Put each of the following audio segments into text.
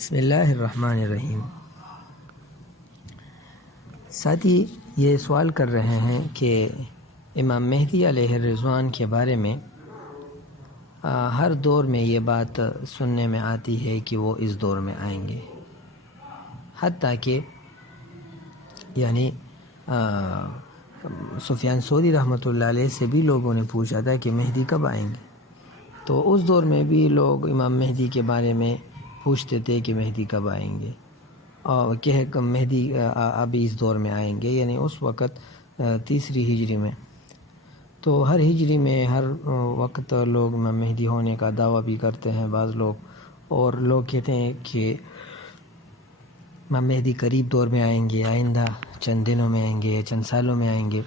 بسم اللہ الرحمن الرحیم۔ ساتھی یہ سوال کر رہے ہیں کہ امام مہدی علیہ الرضوان کے بارے میں ہر دور میں یہ بات سننے میں آتی ہے کہ وہ اس دور میں آئیں گے، حتیٰ کہ سفیان ثوری رحمۃ اللہ علیہ سے بھی لوگوں نے پوچھا تھا کہ مہدی کب آئیں گے، تو اس دور میں بھی لوگ امام مہدی کے بارے میں پوچھتے تھے کہ مہدی کب آئیں گے، اور کہ مہدی ابھی اس دور میں آئیں گے، یعنی اس وقت تیسری ہجری میں۔ تو ہر ہجری میں ہر وقت لوگ امام مہدی ہونے کا دعویٰ بھی کرتے ہیں بعض لوگ، اور لوگ کہتے ہیں کہ امام مہدی قریب دور میں آئیں گے، آئندہ چند دنوں میں آئیں گے، چند سالوں میں آئیں گے۔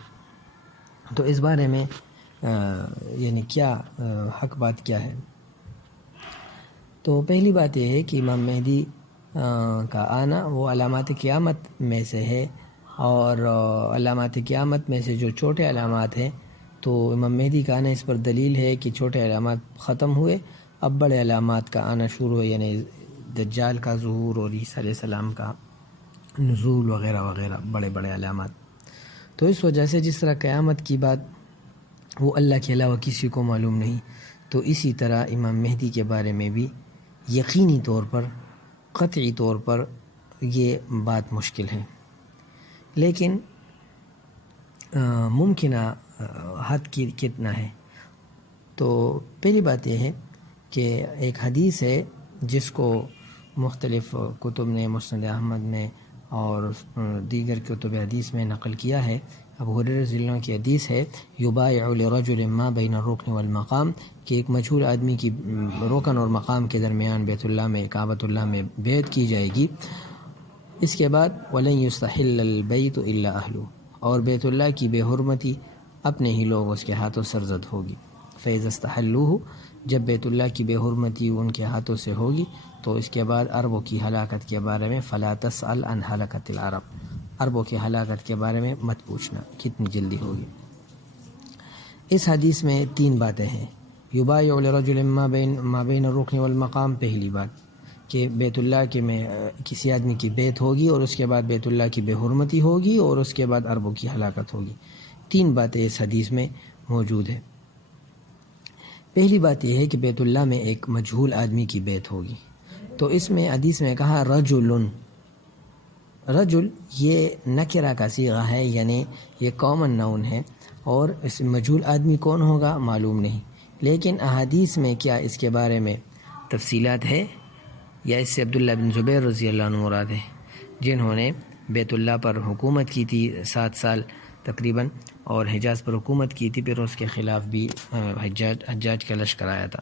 تو اس بارے میں کیا حق بات کیا ہے؟ تو پہلی بات یہ ہے کہ امام مہدی کا آنا وہ علامات قیامت میں سے ہے، اور علامات قیامت میں سے جو چھوٹے علامات ہیں تو امام مہدی کا آنا اس پر دلیل ہے کہ چھوٹے علامات ختم ہوئے، اب بڑے علامات کا آنا شروع ہوئے، یعنی دجال کا ظہور اور عیسیٰ علیہ السلام کا نزول وغیرہ وغیرہ بڑے بڑے علامات۔ تو اس وجہ سے جس طرح قیامت کی بات وہ اللہ کے علاوہ کسی کو معلوم نہیں، تو اسی طرح امام مہدی کے بارے میں بھی یقینی طور پر، قطعی طور پر یہ بات مشکل ہے، لیکن ممکنہ حد کی کتنا ہے؟ تو پہلی بات یہ ہے کہ ایک حدیث ہے جس کو مختلف کتب نے، مسند احمد نے اور دیگر کتب حدیث میں نقل کیا ہے، ابو ہریرہ رضی اللہ عنہ کی حدیث ہے، یبایع لرجل ما بین الرکن والمقام، کہ ایک مجہول آدمی کی رکن اور مقام کے درمیان بیت اللہ میں، کعبۃ اللہ میں بیعت کی جائے گی۔ اس کے بعد وَلَن يُسْتَحِلَّ الْبَيْتُ إِلَّا أَهْلُهُ، اور بیت اللہ کی بے حرمتی اپنے ہی لوگ اس کے ہاتھوں سرزد ہوگی۔ فَإِذَا اسْتَحَلُّوهُ، جب بیت اللہ کی بے حرمتی ان کے ہاتھوں سے ہوگی تو اس کے بعد عربوں کی ہلاکت کے بارے میں فَلَا تَسْأَلْ عَنْ هَلَكَةِ الْعَرَبِ، عربوں کی ہلاکت کے بارے میں مت پوچھنا کتنی جلدی ہوگی۔ اس حدیث میں تین باتیں ہیں، یبایع لرجل ما بین الرکن والمقام، پہلی بات کہ بیت اللہ کے میں کسی آدمی کی بیعت ہوگی، اور اس کے بعد بیت اللہ کی بے حرمتی ہوگی، اور اس کے بعد عربوں کی ہلاکت ہوگی۔ تین باتیں اس حدیث میں موجود ہیں۔ پہلی بات یہ ہے کہ بیت اللہ میں ایک مجہول آدمی کی بیعت ہوگی، تو اس میں حدیث میں کہا رجل، رجل یہ نکرہ کا صیغہ ہے، یعنی یہ کامن ناؤن ہے، اور اس مجہول آدمی کون ہوگا معلوم نہیں، لیکن احادیث میں کیا اس کے بارے میں تفصیلات ہے، یا اس سے عبداللہ بن زبیر رضی اللہ عنہ مراد ہے، جنہوں نے بیت اللہ پر حکومت کی تھی 7 سال تقریباً، اور حجاز پر حکومت کی تھی، پھر اس کے خلاف بھی حجاج کا لشکر آیا تھا۔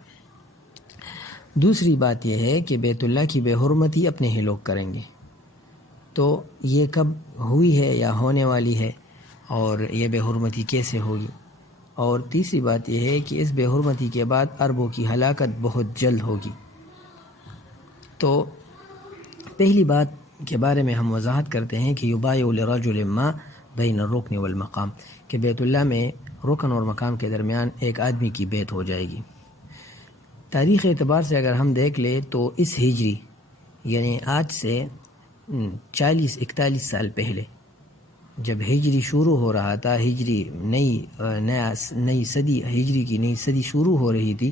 دوسری بات یہ ہے کہ بیت اللہ کی بے حرمتی اپنے ہی لوگ کریں گے، تو یہ کب ہوئی ہے یا ہونے والی ہے، اور یہ بے حرمتی کیسے ہوگی؟ اور تیسری بات یہ ہے کہ اس بے حرمتی کے بعد عربوں کی ہلاکت بہت جلد ہوگی۔ تو پہلی بات کے بارے میں ہم وضاحت کرتے ہیں کہ یبایع لرجل ما بین الرکن والمقام، کہ بیت اللہ میں رکن اور مقام کے درمیان ایک آدمی کی بیعت ہو جائے گی۔ تاریخ اعتبار سے اگر ہم دیکھ لیں تو اس ہجری، یعنی آج سے 41 سال پہلے جب ہجری شروع ہو رہا تھا، ہجری نئی صدی، ہجری کی نئی صدی شروع ہو رہی تھی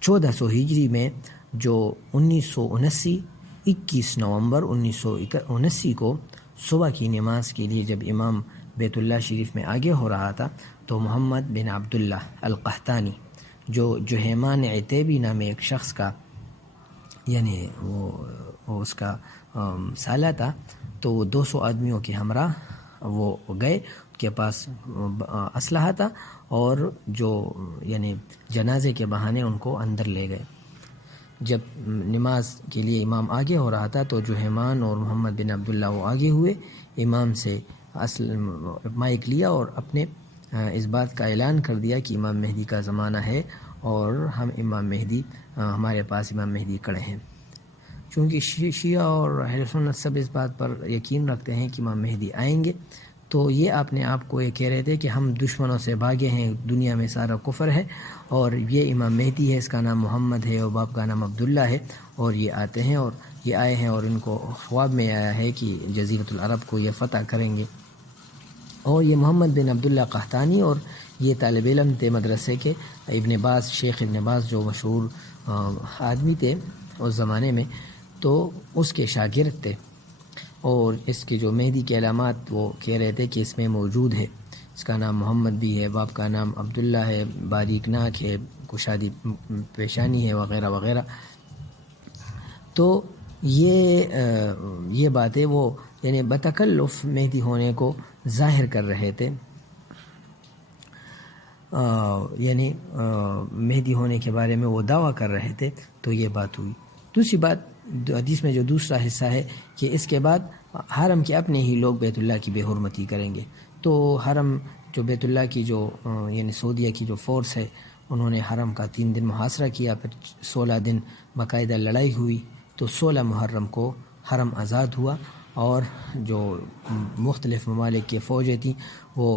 1400 ہجری میں، جو 21 نومبر 1979 کو صبح کی نماز کے لیے جب امام بیت اللہ شریف میں آگے ہو رہا تھا، تو محمد بن عبداللہ القحطانی، جو جہیمان عتیبی نام ایک شخص کا، یعنی وہ اس کا سالہ تھا، تو وہ 200 آدمیوں کے ہمراہ وہ گئے، ان کے پاس اسلحہ تھا، اور جو جنازے کے بہانے ان کو اندر لے گئے۔ جب نماز کے لیے امام آگے ہو رہا تھا تو جہیمان اور محمد بن عبداللہ وہ آگے ہوئے، امام سے مائک لیا اور اپنے اس بات کا اعلان کر دیا کہ امام مہدی کا زمانہ ہے، اور ہم ہمارے پاس امام مہدی کھڑے ہیں۔ چونکہ شیعہ اور اہل سنت سب اس بات پر یقین رکھتے ہیں کہ امام مہدی آئیں گے، تو یہ اپنے آپ کو یہ کہہ رہے تھے کہ ہم دشمنوں سے بھاگے ہیں، دنیا میں سارا کفر ہے، اور یہ امام مہدی ہے، اس کا نام محمد ہے اور باپ کا نام عبداللہ ہے، اور یہ آتے ہیں اور یہ آئے ہیں اور ان کو خواب میں آیا ہے کہ جزیرۃ العرب کو یہ فتح کریں گے. اور یہ محمد بن عبداللہ قحطانی اور یہ طالب علم تھے مدرسے کے ابن باز، شیخ ابن باز جو مشہور آدمی تھے اس زمانے میں، تو اس کے شاگرد تھے. اور اس کے جو مہدی کے علامات وہ کہہ رہے تھے کہ اس میں موجود ہے. اس کا نام محمد بھی ہے، باپ کا نام عبداللہ ہے، باریک ناک ہے، کشادی پیشانی ہے، وغیرہ وغیرہ. تو یہ باتیں وہ یعنی بتکلف مہدی ہونے کو ظاہر کر رہے تھے، یعنی مہدی ہونے کے بارے میں وہ دعویٰ کر رہے تھے. تو یہ بات ہوئی. دوسری بات حدیث میں جو دوسرا حصہ ہے کہ اس کے بعد حرم کے اپنے ہی لوگ بیت اللہ کی بے حرمتی کریں گے. تو حرم جو بیت اللہ کی جو یعنی سعودیہ کی جو فورس ہے، انہوں نے حرم کا 3 دن محاصرہ کیا، پھر 16 دن باقاعدہ لڑائی ہوئی. تو 16 محرم کو حرم آزاد ہوا اور جو مختلف ممالک کی فوجیں تھیں وہ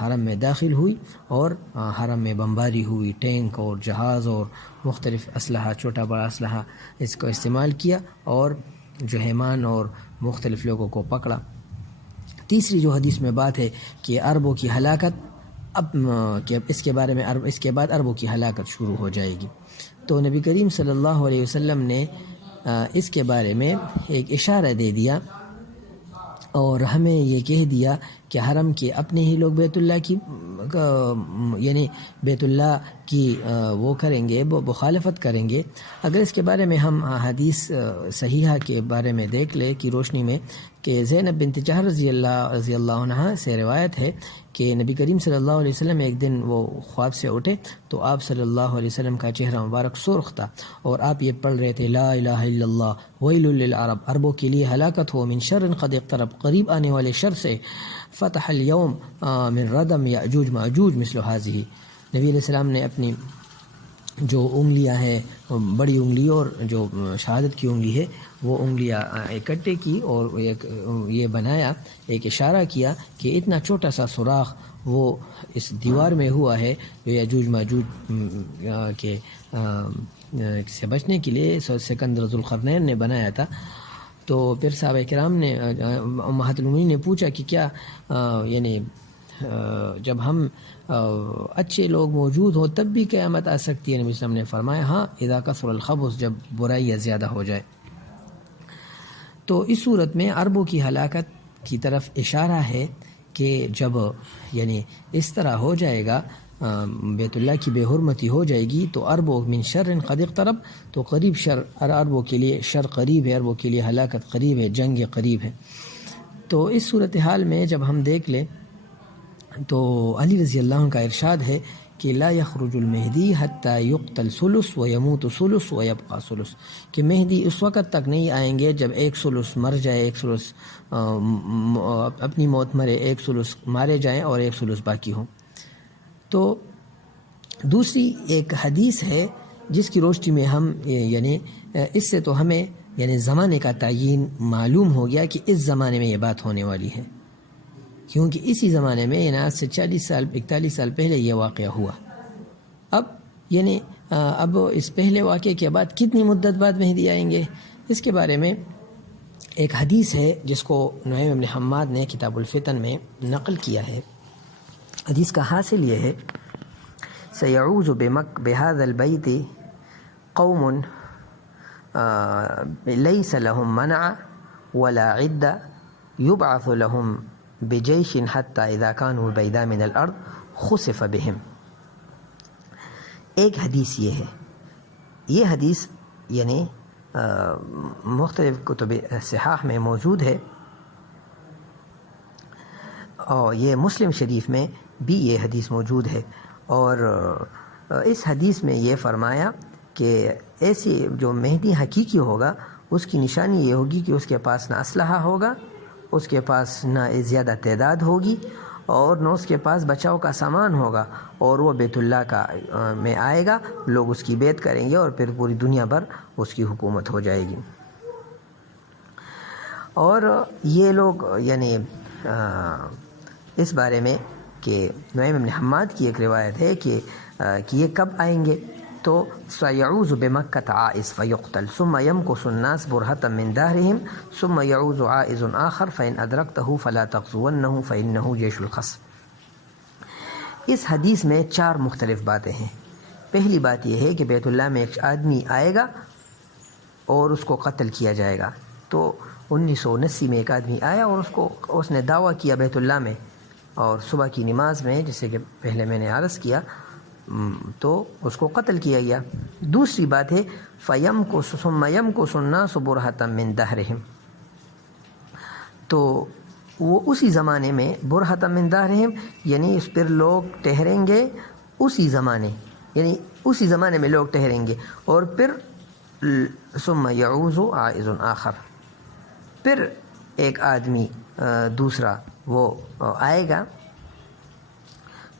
حرم میں داخل ہوئی اور حرم میں بمباری ہوئی. ٹینک اور جہاز اور مختلف اسلحہ، چھوٹا بڑا اسلحہ اس کو استعمال کیا اور جو حیمان اور مختلف لوگوں کو پکڑا. تیسری جو حدیث میں بات ہے کہ عربوں کی ہلاکت کہ اس کے بارے میں اس کے بعد عربوں کی ہلاکت شروع ہو جائے گی. تو نبی کریم صلی اللہ علیہ وسلم نے اس کے بارے میں ایک اشارہ دے دیا اور ہمیں یہ کہہ دیا کہ حرم کے اپنے ہی لوگ بیت اللہ کی یعنی بیت اللہ کی وہ کریں گے، وہ مخالفت کریں گے. اگر اس کے بارے میں ہم حدیث صحیحہ کے بارے میں دیکھ لیں کی روشنی میں کہ زینب بنت جہش رضی اللہ عنہا سے روایت ہے کہ نبی کریم صلی اللہ علیہ وسلم ایک دن وہ خواب سے اٹھے تو آپ صلی اللہ علیہ وسلم کا چہرہ مبارک سرخ تھا اور آپ یہ پڑھ رہے تھے لا الہ الا اللہ ویل للعرب، عربوں کے لیے ہلاکت ہو، من شر قد اقترب، قریب آنے والے شر سے، فتح اليوم من ردم یاجوج ماجوج مثل هذه. نبی علیہ السلام نے اپنی جو انگلیاں ہیں بڑی انگلی اور جو شہادت کی انگلی ہے وہ انگلیاں اکٹھے کی اور یہ بنایا، ایک اشارہ کیا کہ اتنا چھوٹا سا سوراخ وہ اس دیوار میں ہوا ہے جو یاجوج ماجوج کے سے بچنے کے لیے سکندر ذوالقرنین نے بنایا تھا. تو پھر صحابہ کرام نے امہات المؤمنین نے پوچھا کہ کیا یعنی جب ہم اچھے لوگ موجود ہو تب بھی قیامت آ سکتی ہے؟ نبی صلی اللہ علیہ وسلم نے فرمایا ہاں، اذا کثر الخبث، جب برائیاں زیادہ ہو جائے. تو اس صورت میں عربوں کی ہلاکت کی طرف اشارہ ہے کہ جب یعنی اس طرح ہو جائے گا، بیت اللہ کی بے حرمتی ہو جائے گی تو عربوں من شر قد اقترب، تو قریب شر، عربوں کے لیے شر قریب ہے، عربوں کے لیے ہلاکت قریب ہے، جنگ قریب ہے. تو اس صورتحال میں جب ہم دیکھ لیں تو علی رضی اللہ عنہ کا ارشاد ہے کہ لا یخرج المہدی حتی یقتل ثلث ویموت ثلث ویبقى ثلث، کہ مہدی اس وقت تک نہیں آئیں گے جب 1/3 مر جائے، 1/3 اپنی موت مرے، 1/3 مارے جائیں اور 1/3 باقی ہوں. تو دوسری ایک حدیث ہے جس کی روشنی میں ہم یعنی اس سے تو ہمیں یعنی زمانے کا تعین معلوم ہو گیا کہ اس زمانے میں یہ بات ہونے والی ہے، کیونکہ اسی زمانے میں یعنی آج سے 40 سال 41 سال پہلے یہ واقعہ ہوا. اب یعنی اب اس پہلے واقعے کے بعد کتنی مدت بعد مہدی آئیں گے، اس کے بارے میں ایک حدیث ہے جس کو نعیم بن حماد نے کتاب الفتن میں نقل کیا ہے. حدیث کا حاصل یہ ہے سیعوذ بهذا البیت قوم لیس لهم منع ولا عدہ یبعث لهم بجیش حتی اذا كانوا البیداء من الارض خسف بهم. ایک حدیث یہ ہے، یہ حدیث یعنی مختلف کتب صحاح میں موجود ہے اور یہ مسلم شریف میں بھی یہ حدیث موجود ہے. اور اس حدیث میں یہ فرمایا کہ ایسی جو مہدی حقیقی ہوگا اس کی نشانی یہ ہوگی کہ اس کے پاس نہ اسلحہ ہوگا، اس کے پاس نہ زیادہ تعداد ہوگی اور نہ اس کے پاس بچاؤ کا سامان ہوگا، اور وہ بیت اللہ کا میں آئے گا، لوگ اس کی بیعت کریں گے اور پھر پوری دنیا بھر اس کی حکومت ہو جائے گی. اور یہ لوگ یعنی اس بارے میں کہ نعیم بن حماد کی ایک روایت ہے کہ یہ کب آئیں گے، تو سیعوذ بمکۃ عائز فیقتل ثم یمکث الناس برہۃ من دہرہم ثم یعوذ عائز آخر فإن ادرکتہ فلا تغزونہ فإنہ جیش الخصم۔ اس حدیث میں 4 مختلف باتیں ہیں۔ پہلی بات یہ ہے کہ بیت اللہ میں ایک آدمی آئے گا اور اس کو قتل کیا جائے گا۔ تو 1979 میں ایک آدمی آیا اور اس نے دعویٰ کیا بیت اللہ میں، اور صبح کی نماز میں، جیسے کہ پہلے میں نے عرض کیا، تو اس کو قتل کیا گیا۔ دوسری بات ہے ثم یمکث الناس برہۃ من دہرہم، تو وہ اسی زمانے میں برہۃ من دہرہم یعنی اس پر لوگ ٹھہریں گے، اسی زمانے میں لوگ ٹھہریں گے، اور پھر ثم یعوذ عائز آخر، پھر ایک آدمی دوسرا وہ آئے گا،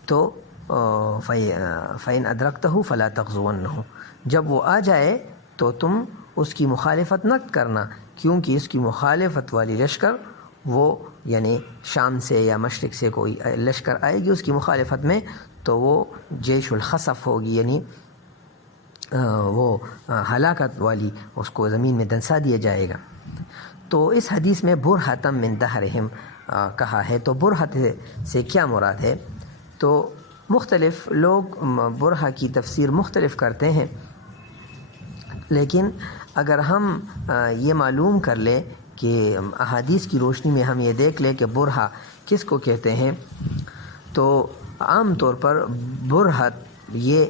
تو فَإِنْ أَدْرَكْتَهُ فَلَا تَغْزُوَنَّهُ، جب وہ آ جائے تو تم اس کی مخالفت نہ کرنا، کیونکہ اس کی مخالفت والی لشکر وہ یعنی شام سے یا مشرق سے کوئی لشکر آئے گی اس کی مخالفت میں، تو وہ جیش الخصف ہوگی، یعنی وہ ہلاکت والی، اس کو زمین میں دنسا دیا جائے گا۔ تو اس حدیث میں برہۃ من دہرہم کہا ہے، تو برہت سے کیا مراد ہے؟ تو مختلف لوگ برہہ کی تفسیر مختلف کرتے ہیں، لیکن اگر ہم یہ معلوم کر لیں کہ احادیث کی روشنی میں ہم یہ دیکھ لیں کہ برہہ کس کو کہتے ہیں، تو عام طور پر برہت یہ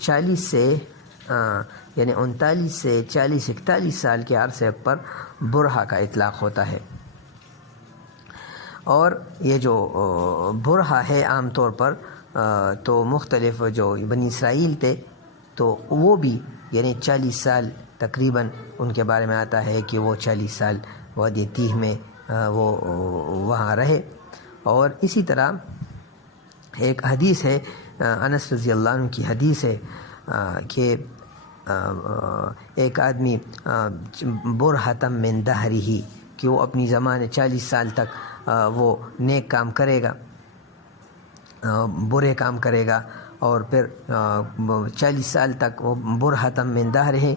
40 سے یعنی 39 سے 40-41 سال کے عرصے پر برہہ کا اطلاق ہوتا ہے۔ اور یہ جو برہہ ہے عام طور پر تو مختلف جو بنی اسرائیل تھے تو وہ بھی یعنی 40 سال تقریباً ان کے بارے میں آتا ہے کہ وہ 40 سال وادی تیہ میں وہ وہاں رہے۔ اور اسی طرح ایک حدیث ہے، انس رضی اللہ عنہ کی حدیث ہے کہ ایک آدمی برہۃ من دہرہ، کہ وہ اپنی زمانے 40 سال تک وہ نیک کام کرے گا، برے کام کرے گا، اور پھر 40 سال تک وہ برہۃ من دہرہ،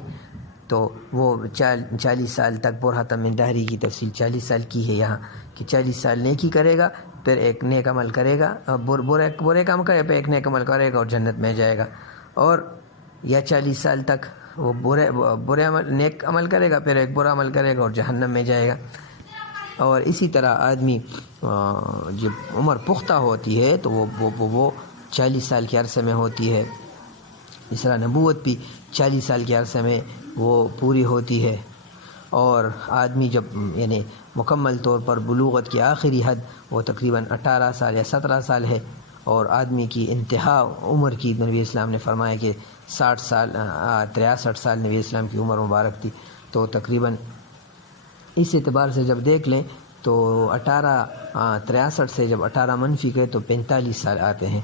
تو وہ 40 سال تک برہۃ من دہرہ کی تفصیل 40 سال کی ہے یہاں، کہ 40 سال نیکی کرے گا، پھر ایک نیک عمل کرے گا، برے کام کرے پھر ایک نیک عمل کرے گا اور جنت میں جائے گا، اور یا 40 سال تک وہ نیک عمل کرے گا، پھر ایک برا عمل کرے گا اور جہنم میں جائے گا۔ اور اسی طرح آدمی جب عمر پختہ ہوتی ہے تو وہ 40 سال کے عرصے میں ہوتی ہے، اس طرح نبوت بھی 40 سال کے عرصے میں وہ پوری ہوتی ہے، اور آدمی جب یعنی مکمل طور پر بلوغت کی آخری حد وہ تقریباً 18 سال یا 17 سال ہے، اور آدمی کی انتہا عمر کی نبی اسلام نے فرمایا کہ 63 سال نبی اسلام کی عمر مبارک تھی، تو تقریباً اس اعتبار سے جب دیکھ لیں تو 63 سے جب 18 منفی کرے تو 45 سال آتے ہیں،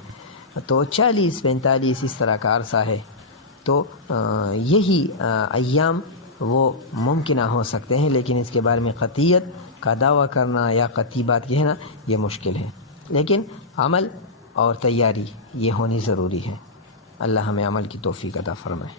تو 40-45 اس طرح کا عرصہ ہے۔ تو یہی ایام وہ ممکنہ ہو سکتے ہیں، لیکن اس کے بارے میں قطعیت کا دعویٰ کرنا یا قطعی بات کہنا یہ مشکل ہے، لیکن عمل اور تیاری یہ ہونی ضروری ہے۔ اللہ ہمیں عمل کی توفیق عطا فرمائے۔